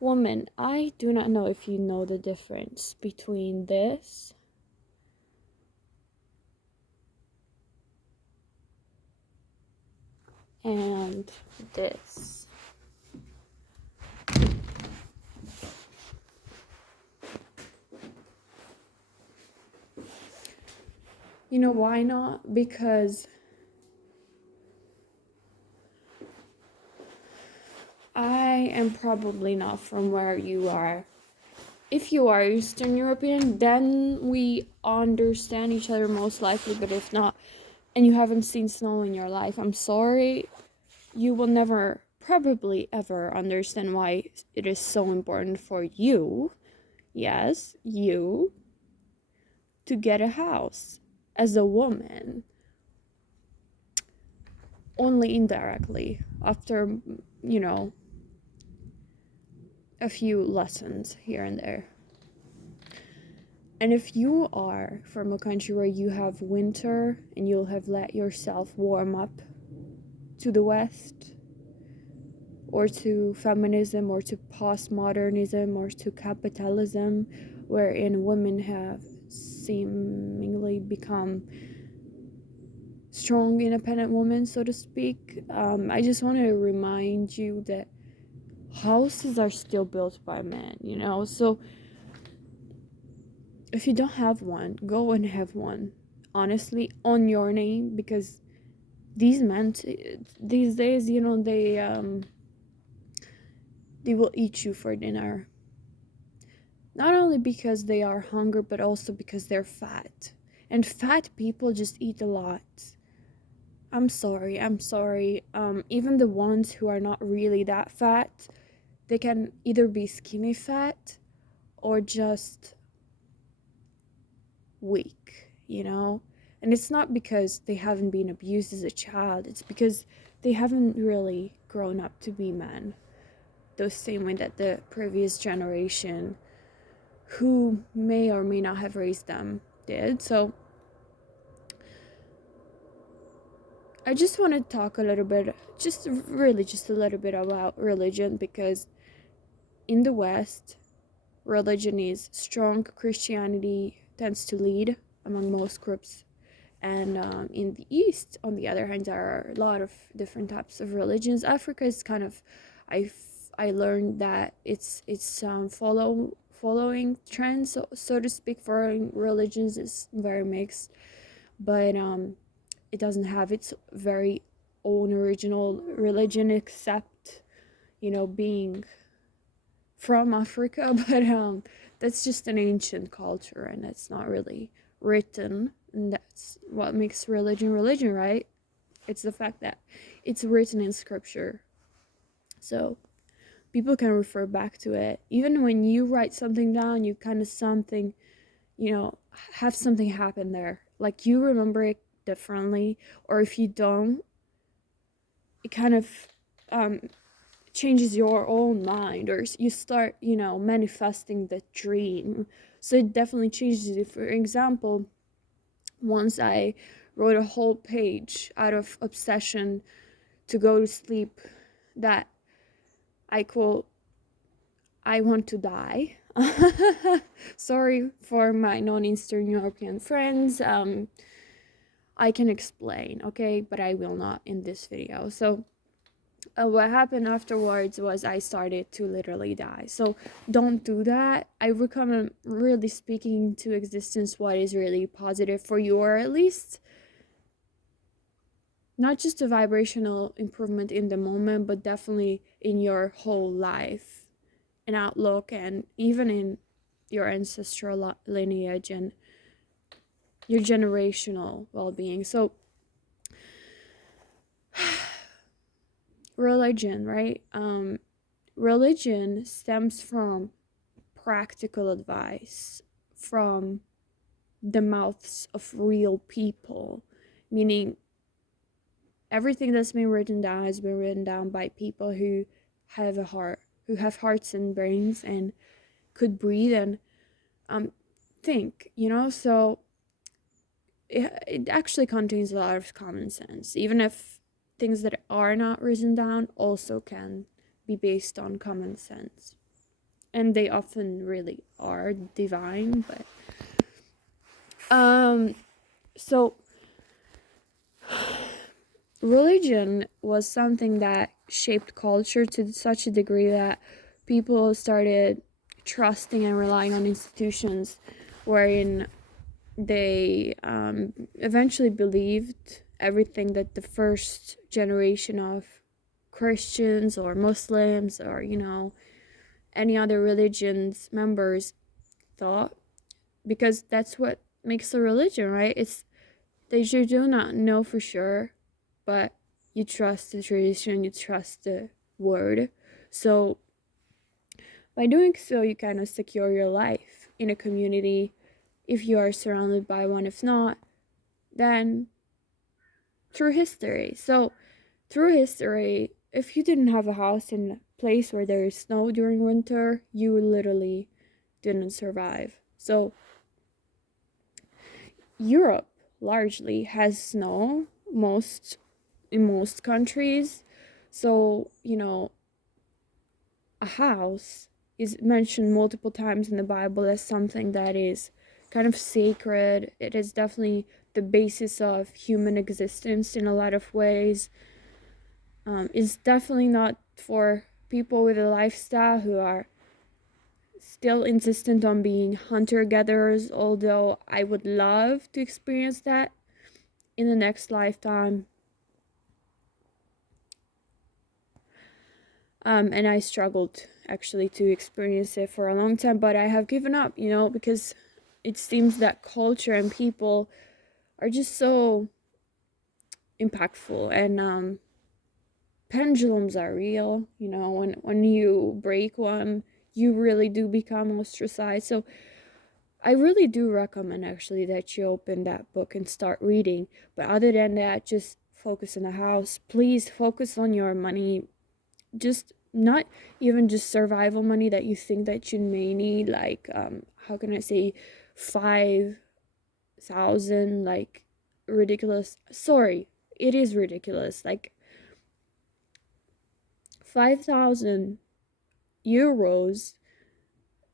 Woman, I do not know if you know the difference between this and this. You know why not? Because I am probably not from where you are. If you are Eastern European, then we understand each other most likely, but if not, and you haven't seen snow in your life, I'm sorry, you will never, probably ever understand why it is so important for you, yes, you, to get a house as a woman. Only indirectly, after, a few lessons here and there. And if you are from a country where you have winter and you'll have let yourself warm up to the West, or to feminism, or to postmodernism, or to capitalism, wherein women have seemingly become strong, independent women, so to speak, I just want to remind you that houses are still built by men, So if you don't have one, go and have one, honestly, on your name, because these men these days, they will eat you for dinner. Not only because they are hungry, but also because they're fat. And fat people just eat a lot. I'm sorry. Even the ones who are not really that fat, they can either be skinny fat or just weak. And it's not because they haven't been abused as a child, it's because they haven't really grown up to be men. The same way that the previous generation, who may or may not have raised them, did. So I just want to talk a little bit, just a little bit about religion, because in the West, religion is strong. Christianity tends to lead among most groups. And in the East, on the other hand, there are a lot of different types of religions. Africa is kind of, I learned that it's following trends, so to speak. Foreign religions is very mixed, but it doesn't have its very own original religion, except being from Africa. But that's just an ancient culture, and that's not really written, and that's what makes religion, right? It's the fact that it's written in scripture, so people can refer back to it. Even when you write something down, you kind of have something happen there, like you remember it differently, or if you don't, it kind of changes your own mind, or you start manifesting the dream. So it definitely changes it. For example, once I wrote a whole page out of obsession to go to sleep that I quote, "I want to die." Sorry for my non-Eastern European friends. I can explain, okay, but I will not in this video. So what happened afterwards was I started to literally die. So don't do that. I recommend really speaking to existence what is really positive for you, or at least not just a vibrational improvement in the moment, but definitely in your whole life and outlook, and even in your ancestral lineage and your generational well-being. So religion, right? Religion stems from practical advice from the mouths of real people, meaning everything that's been written down has been written down by people who have a heart, who have hearts and brains, and could breathe and think, So it actually contains a lot of common sense, even if things that are not written down also can be based on common sense. and they often really are divine. But um so religion was something that shaped culture to such a degree that people started trusting and relying on institutions wherein they eventually believed everything that the first generation of Christians or Muslims or, any other religion's members thought, because that's what makes a religion, right? It's that you do not know for sure, but you trust the tradition, you trust the word. So by doing so, you kind of secure your life in a community if you are surrounded by one. If not, then through history. So through history, if you didn't have a house in a place where there is snow during winter, you literally didn't survive. So Europe largely has snow in most countries. So, a house is mentioned multiple times in the Bible as something that is kind of sacred. It is definitely the basis of human existence in a lot of ways. It's definitely not for people with a lifestyle who are still insistent on being hunter-gatherers, although I would love to experience that in the next lifetime. And I struggled actually to experience it for a long time, but I have given up, because it seems that culture and people are just so impactful, and pendulums are real. When you break one, you really do become ostracized. So I really do recommend actually that you open that book and start reading. But other than that, just focus on the house. Please focus on your money. Just not even just survival money that you think that you may need, like how can I say 5,000, like ridiculous. Sorry, it is ridiculous. Like 5,000 euros.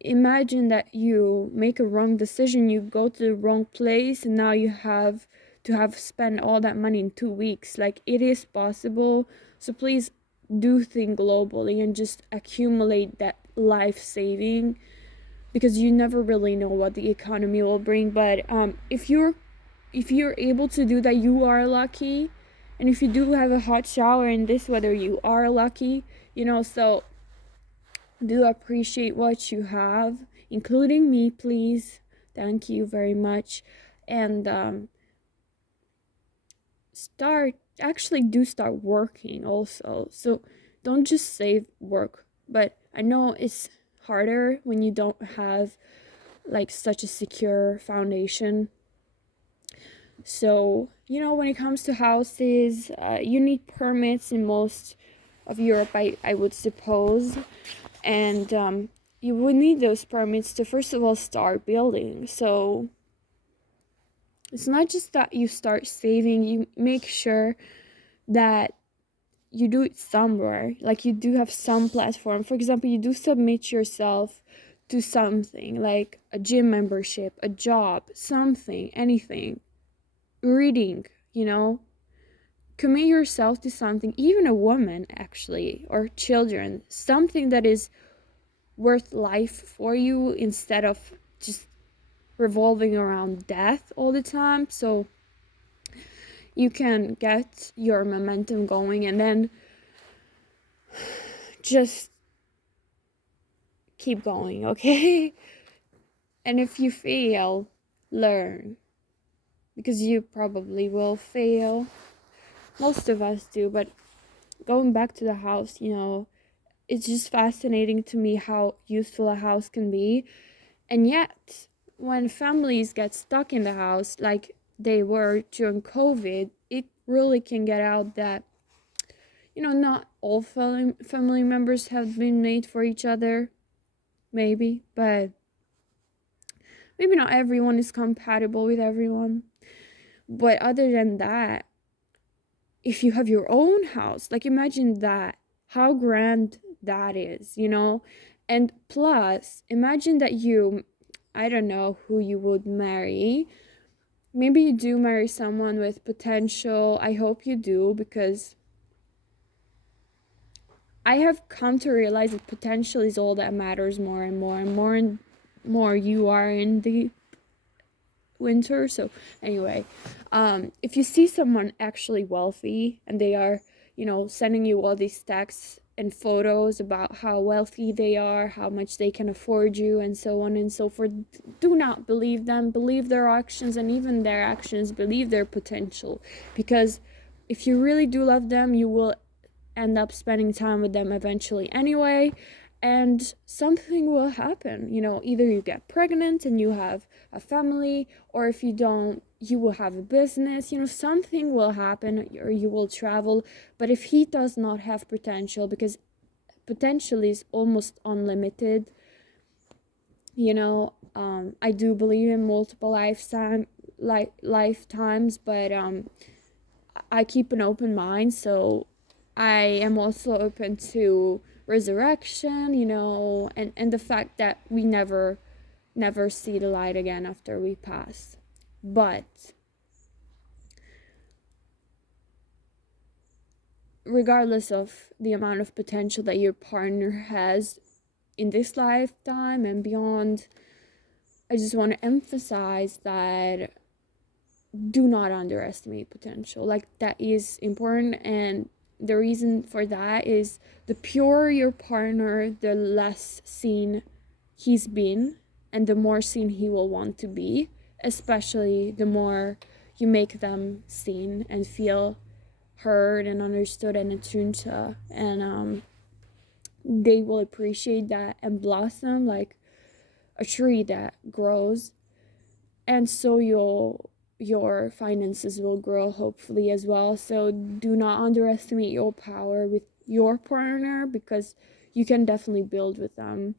Imagine that you make a wrong decision, you go to the wrong place, and now you have to have spent all that money in 2 weeks. Like, it is possible. So please do think globally and just accumulate that life saving, because you never really know what the economy will bring. But if you're able to do that, you are lucky. And if you do have a hot shower in this weather, you are lucky. So do appreciate what you have, including me, please. Thank you very much. And start working also. So don't just save work. But I know it's harder when you don't have like such a secure foundation. So, when it comes to houses, you need permits in most of Europe, I would suppose. And you would need those permits to first of all start building. So it's not just that you start saving, you make sure that you do it somewhere. Like, you do have some platform. For example, you do submit yourself to something like a gym membership, a job, something, anything, reading, commit yourself to something, even a woman actually, or children, something that is worth life for you, instead of just revolving around death all the time. So you can get your momentum going, and then just keep going, okay? And if you fail, learn, because you probably will fail. Most of us do. But going back to the house, it's just fascinating to me how useful a house can be. And yet, when families get stuck in the house like they were during COVID, it really can get out that, not all family members have been made for each other, maybe, but maybe not everyone is compatible with everyone. But other than that, if you have your own house, like, imagine that, how grand that is, And plus, imagine that I don't know who you would marry. Maybe you do marry someone with potential. I hope you do, because I have come to realize that potential is all that matters more and more and more you are in the winter. So anyway, if you see someone actually wealthy and they are, sending you all these texts and photos about how wealthy they are, how much they can afford you, and so on and so forth, do not believe them. Believe their actions, and even their actions, believe their potential. Because if you really do love them, you will end up spending time with them eventually anyway, and something will happen. Either you get pregnant and you have a family, or if you don't, you will have a business. Something will happen, or you will travel. But if he does not have potential, because potential is almost unlimited, I do believe in multiple lifetimes, but I keep an open mind, so I am also open to resurrection, and the fact that we never see the light again after we pass. But regardless of the amount of potential that your partner has in this lifetime and beyond, I just want to emphasize that do not underestimate potential. Like, that is important, and the reason for that is the purer your partner, the less seen he's been, and the more seen he will want to be, especially the more you make them seen and feel heard and understood and attuned to, and they will appreciate that and blossom like a tree that grows. And so your finances will grow, hopefully, as well. So do not underestimate your power with your partner, because you can definitely build with them.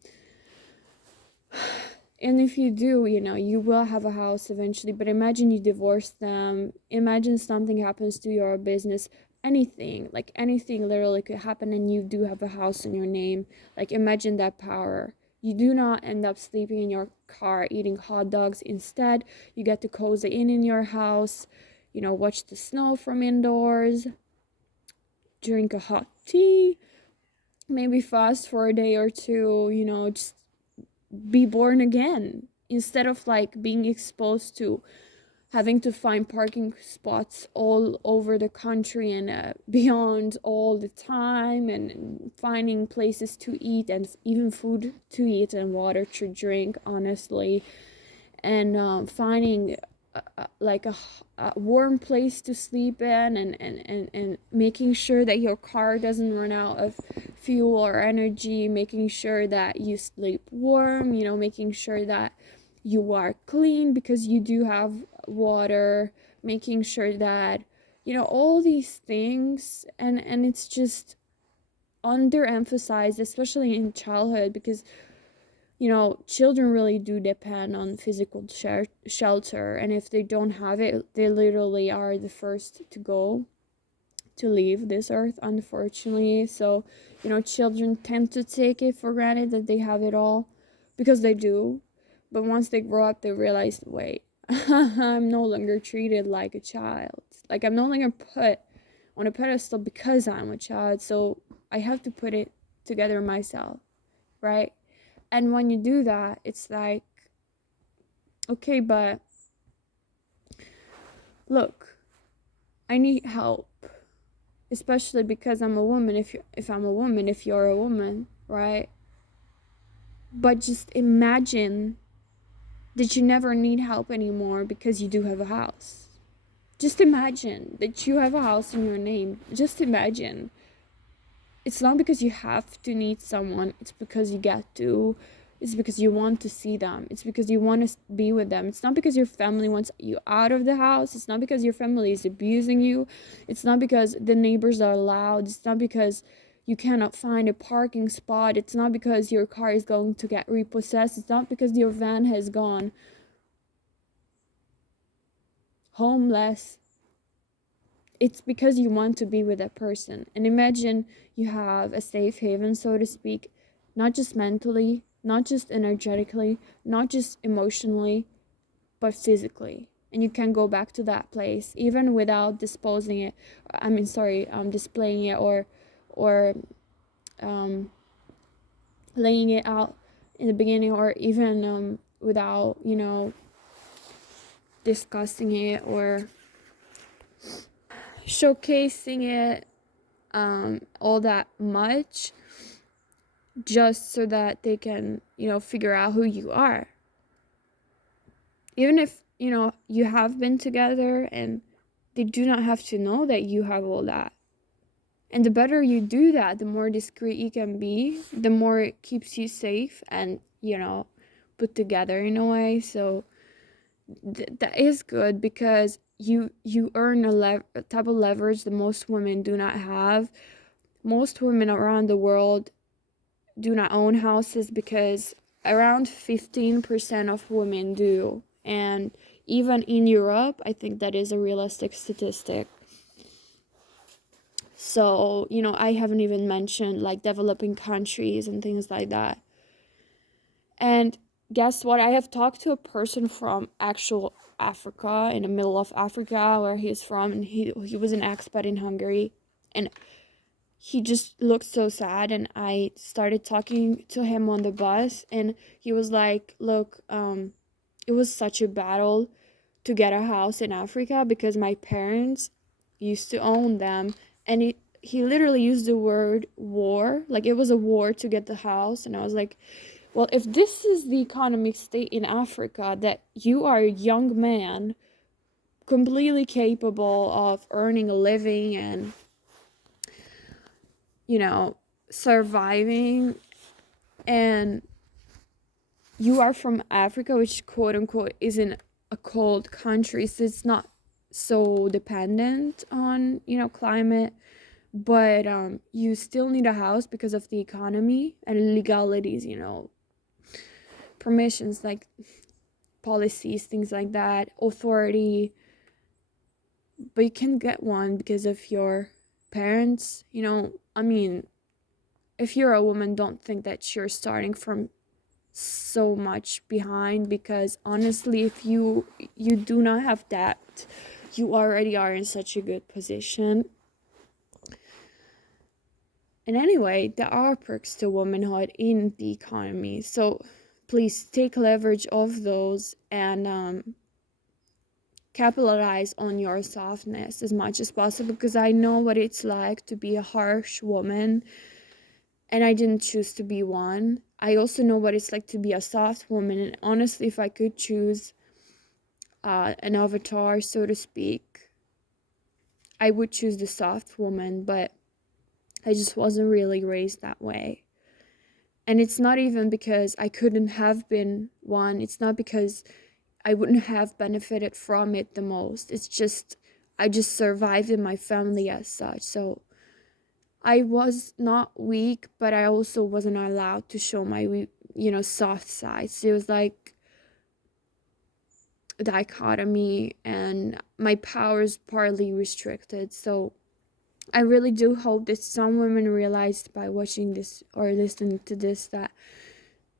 And if you do, you will have a house eventually. But imagine you divorce them. Imagine something happens to your business. Anything literally could happen, and you do have a house in your name. Like, imagine that power. You do not end up sleeping in your car eating hot dogs. Instead, you get to cozy in your house, watch the snow from indoors, drink a hot tea, maybe fast for a day or two, just be born again, instead of like being exposed to having to find parking spots all over the country and beyond all the time, and finding places to eat, and even food to eat and water to drink, honestly, and finding like a warm place to sleep in, and making sure that your car doesn't run out of fuel or energy, making sure that you sleep warm, making sure that you are clean because you do have water, making sure that all these things, and it's just underemphasized, especially in childhood, because children really do depend on physical shelter, and if they don't have it, they literally are the first to leave this earth, unfortunately. So children tend to take it for granted that they have it all, because they do. But once they grow up, they realize, wait, I'm no longer treated like a child. Like, I'm no longer put on a pedestal because I'm a child. So I have to put it together myself, right? And when you do that, it's like, okay, but look, I need help, especially because I'm a woman. If I'm a woman, if you're a woman, right? But just imagine that you never need help anymore because you do have a house. Just imagine that you have a house in your name. Just imagine. It's not because you have to need someone, it's because you get to. It's because you want to see them. It's because you want to be with them. It's not because your family wants you out of the house. It's not because your family is abusing you. It's not because the neighbors are loud. It's not because you cannot find a parking spot. It's not because your car is going to get repossessed. It's not because your van has gone homeless. It's because you want to be with that person. And imagine you have a safe haven, so to speak, not just mentally, not just energetically, not just emotionally, but physically. And you can go back to that place even without disposing it. Displaying it or um, laying it out in the beginning, or even without, discussing it or showcasing it all that much, just so that they can, figure out who you are. Even if, you have been together, and they do not have to know that you have all that. And the better you do that, the more discreet you can be, the more it keeps you safe and, put together in a way. So that is good, because you earn a type of leverage that most women do not have. Most women around the world do not own houses, because around 15% of women do. And even in Europe, I think that is a realistic statistic. So, I haven't even mentioned like developing countries and things like that. And guess what? I have talked to a person from actual Africa, in the middle of Africa, where he's from, and he was an expat in Hungary, and he just looked so sad. And I started talking to him on the bus, and he was like, "Look, it was such a battle to get a house in Africa, because my parents used to own them." And he literally used the word war, like it was a war to get the house. And I was like, well, if this is the economic state in Africa, that you are a young man completely capable of earning a living and, surviving, and you are from Africa, which quote unquote isn't a cold country, so it's not so dependent on, climate, but you still need a house because of the economy and legalities, permissions, like policies, things like that, authority. But you can get one because of your parents. If you're a woman, don't think that you're starting from so much behind, because honestly, if you do not have that, you already are in such a good position. And anyway, there are perks to womanhood in the economy, so please take leverage of those, and capitalize on your softness as much as possible, because I know what it's like to be a harsh woman, and I didn't choose to be one. I also know what it's like to be a soft woman, and honestly, if I could choose an avatar, so to speak, I would choose the soft woman, but I just wasn't really raised that way. And it's not even because I couldn't have been one. It's not because I wouldn't have benefited from it the most. It's just, I just survived in my family as such. So I was not weak, but I also wasn't allowed to show my, soft side. So it was like a dichotomy, and my power is partly restricted. So I really do hope that some women realized by watching this or listening to this that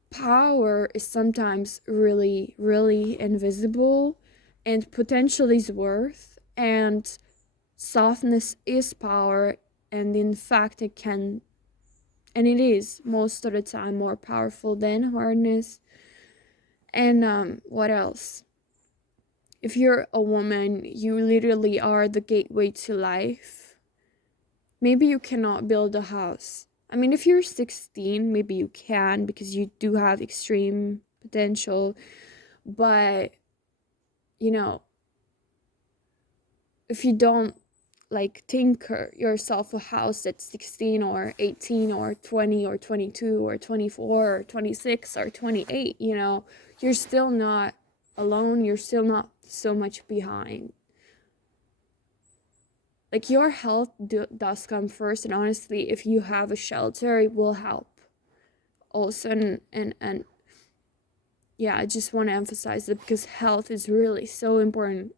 power is sometimes really, really invisible and potentially is worth, and softness is power, and in fact it can, and it is most of the time more powerful than hardness. And what else? If you're a woman, you literally are the gateway to life. Maybe you cannot build a house. I mean, if you're 16, maybe you can, because you do have extreme potential. But, if you don't like tinker yourself a house at 16 or 18 or 20 or 22 or 24 or 26 or 28, you're still not alone. You're still not so much behind. Like, your health does come first, and honestly, if you have a shelter, it will help also. And yeah, I just want to emphasize it, because health is really so important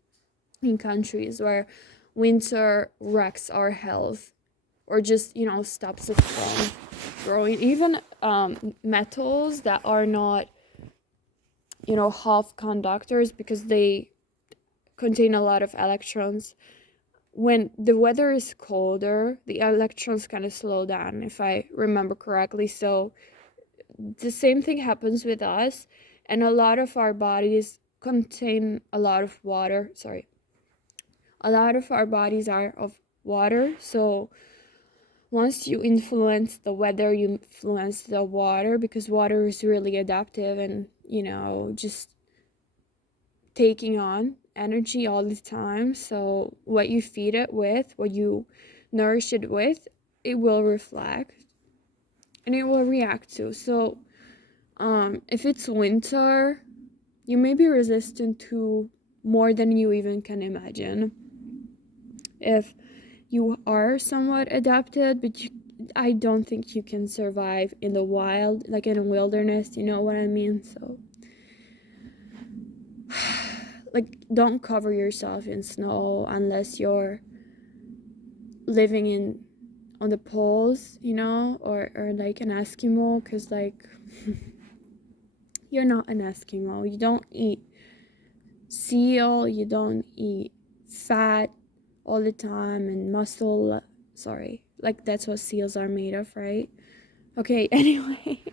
in countries where winter wrecks our health, or just, stops us from growing. Even metals that are not, half conductors because they contain a lot of electrons. When the weather is colder, the electrons kind of slow down, if I remember correctly. So the same thing happens with us, and a lot of our bodies contain a lot of water. Sorry. A lot of our bodies are of water. So once you influence the weather, you influence the water, because water is really adaptive and, just taking on energy all the time. So what you feed it with, what you nourish it with, it will reflect and it will react to. So if it's winter, you may be resistant to more than you even can imagine. If you are somewhat adapted, but I don't think you can survive in the wild, like in a wilderness, you know what I mean? So like, don't cover yourself in snow unless you're living on the poles, or like an Eskimo, because like you're not an Eskimo. You don't eat seal, you don't eat fat all the time and muscle. Sorry, like that's what seals are made of, right? Okay. Anyway,